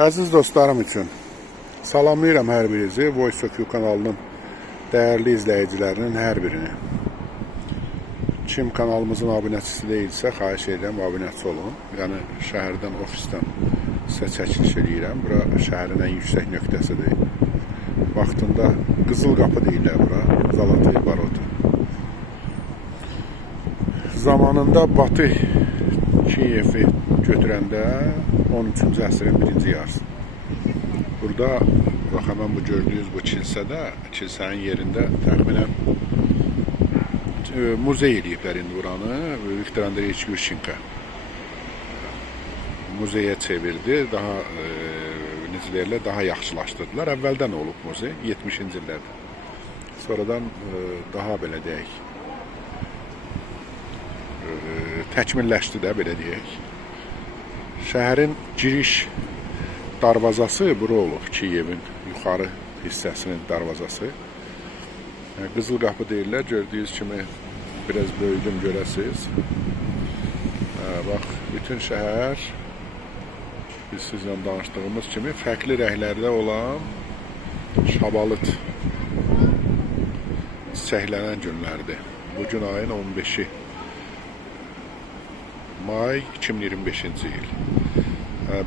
Əziz dostlarım üçün salamlayıram hər birinizi. Voice of You kanalının dəyərli izləyicilərinin hər birini. Kim kanalımızın abunəçisi deyilsə, xahiş edirəm, abunəçi olun. Yəni şəhərdən, ofisdən sizə çəkiliş edirəm. Bura şəhərin ən yüksək nöqtəsidir. Vaxtında Qızıl Qapı deyirlər bura, Zalatoy Barotu. Zamanında Batı Kiyevi götürəndə 13-cü əsrin birinci yarısı. Burada, bax, hemen bu gördüyünüz bu kilsənin yerində təxminən muzey eləyiblər indi buranı. Viktor Andreevich Yushchenko muzeyə çevirdi. Daha necə deyirlər, daha yaxşılaşdırdılar. Əvvəldən olub muzey, 70-ci illərdə. Sonradan daha belə deyək, təkmilləşdi də, belə deyək. Şəhərin giriş darvazası bura olub, Kiyevin yuxarı hissəsinin darvazası. Qızıl Qapı deyirlər, gördüyünüz kimi biraz böyüdüm görəsiz. Bax, bütün şəhər biz sizlə danışdığımız kimi fərqli rənglərdə olan şabalıt çiçəklənən günlərdir. Bugün ayın 15-i may 2025-ci il.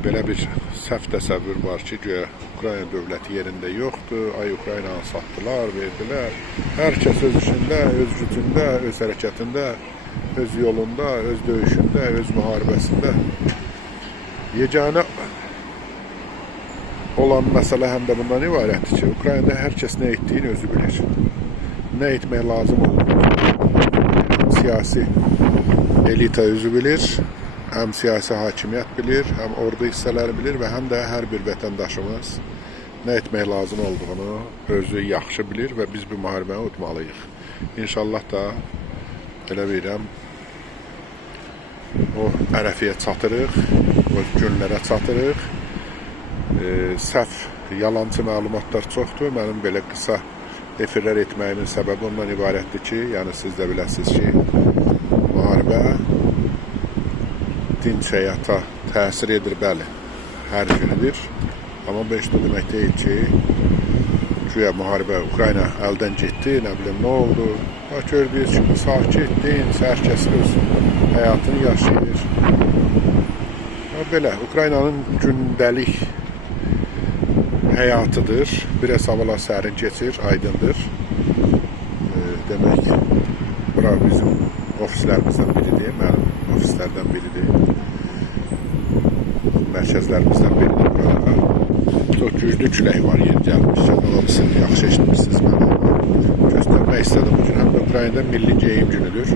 Belə bir səhv təsəvvür var ki, güya Ukrayna dövləti yerində yoxdur, Ukraynanı satdılar, verdilər. Hər kəs öz işində, öz gücündə, öz hərəkətində, öz yolunda, öz döyüşündə, öz müharibəsində. Yeganə olan məsələ həm də bundan ibarətdir ki, Ukraynada hər kəs nə etdiyini özü bilir. Nə etmək lazım olur? Siyasi elita özü bilir, həm siyasi hakimiyyət bilir, həm ordu hissələri bilir və həm də hər bir vətəndaşımız nə etmək lazım olduğunu özü yaxşı bilir və biz bu müharibəni udmalıyıq. İnşallah da elə bilirəm, o ərəfiyə çatırıq, o günlərə çatırıq. Səhv, yalancı məlumatlar çoxdur. Mənim belə qısa efirlər etməyimin səbəbi ondan ibarətdir ki, yəni siz də biləsiniz ki, müharibə dinc həyata təsir edir, bəli, hər gündür. Amma bu işte demək deyil ki, güya müharibə Ukrayna əldən getdi, nə bilim, nə oldu. Gördüyünüz kimi sakit, dinc, hər kəs öz həyatını yaşayır. Belə, Ukraynanın gündəlik həyatıdır. Biraz havalar sərin keçir, aydındır. Demək, bura bizim ofislərimizdən biridir, mənim ofislərdən biridir. Mərkəzlərimizdən biridir burada. Çox güclü külək var, yer gəlmişkən, ola bilsin, yaxşı eşitmişsiniz mənə. Göstərmək istədim bugün, həm də Ukraynada milli geyim günüdür.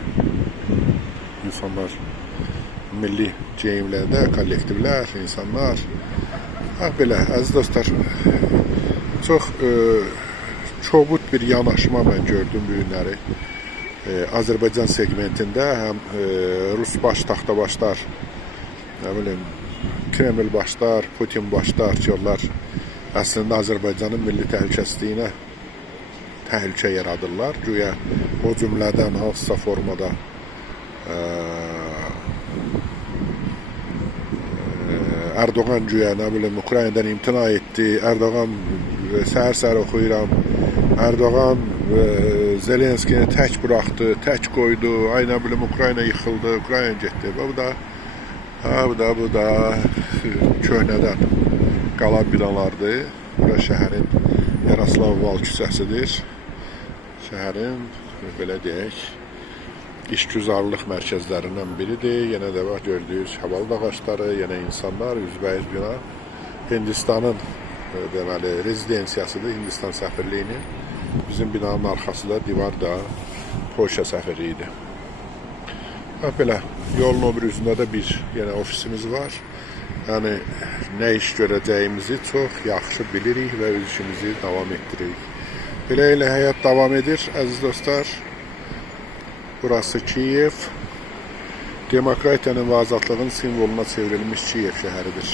İnsanlar milli geyimlərdə, kollektivlər, insanlar. Belə, əziz dostlar, çox kobud bir yanaşma mən gördüm bu günləri. Azərbaycan segmentində həm Rus baş, taxtabaşlar, nə bilim, Kreml başlar, Putin başlar ki, onlar əslində Azərbaycanın milli təhlükəsizliyinə təhlükə yaradırlar. Güya o cümlədən hansısa formada Erdoğan güya, nə bilim, Ukraynadan imtina etdi. Erdoğan, səhər-səhər oxuyuram, Erdoğan Zelenskini tək buraxdı, tək qoydu, ay nə bilim, Ukrayna yıxıldı, Ukrayna getdi. Bu da köhnədən qalan binalardır. Bura şəhərin Yaroslav küçəsidir. Şəhərin, belə deyək, işgüzarlıq mərkəzlərindən biridir. Yenə də bax, gördüyünüz şabalıd ağacları, yenə insanlar, üzbəyiz bina. Hindistanın deməli rezidensiyasıdır, Hindistan səfirliyinin. Bizim binanın arxasında divar da Polşa səfirliyi idi. Belə, yolun o bir üzündə də bir yenə ofisimiz var. Yəni, nə iş görəcəyimizi çox yaxşı bilirik və öz işimizi davam etdiririk. Belə ilə həyat davam edir, əziz dostlar. Burası Kiyev, demokratiyanın və azadlığın simvoluna çevrilmiş Kiyev şəhəridir.